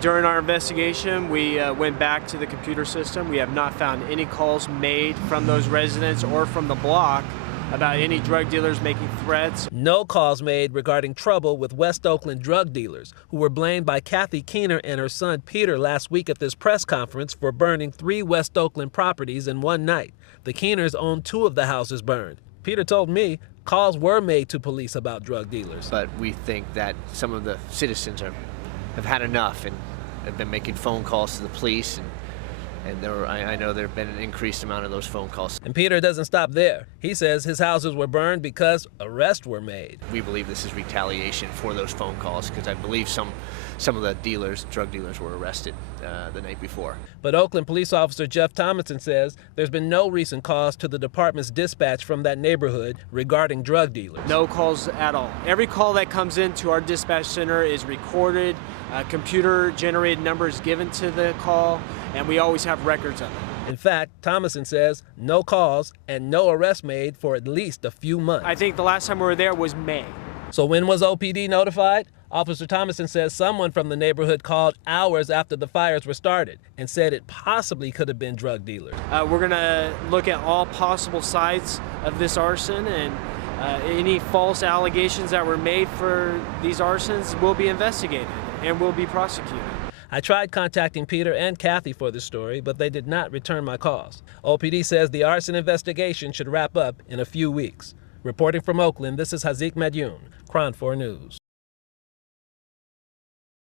During our investigation, we went back to the computer system. We have not found any calls made from those residents or from the block about any drug dealers making threats. No calls made regarding trouble with West Oakland drug dealers, who were blamed by Kathy Keener and her son Peter last week at this press conference for burning 3 West Oakland properties in one night. The Keeners owned 2 of the houses burned. Peter told me calls were made to police about drug dealers. But we think that some of the citizens have had enough and have been making phone calls to the police, and I know there have been an increased amount of those phone calls. And Peter doesn't stop there. He says his houses were burned because arrests were made. We believe this is retaliation for those phone calls, because I believe some of the drug dealers were arrested the night before. But Oakland police officer Jeff Thomason says there's been no recent calls to the department's dispatch from that neighborhood regarding drug dealers. No calls at all. Every call that comes into our dispatch center is recorded. Computer-generated numbers given to the call, and we always have records of it. In fact, Thomason says no calls and no arrests made for at least a few months. I think the last time we were there was May. So when was OPD notified? Officer Thomason says someone from the neighborhood called hours after the fires were started and said it possibly could have been drug dealers. We're going to look at all possible sides of this arson, and any false allegations that were made for these arsons will be investigated and will be prosecuted. I tried contacting Peter and Kathy for this story, but they did not return my calls. OPD says the arson investigation should wrap up in a few weeks. Reporting from Oakland, this is Hazik Madyoun, KRON 4 News.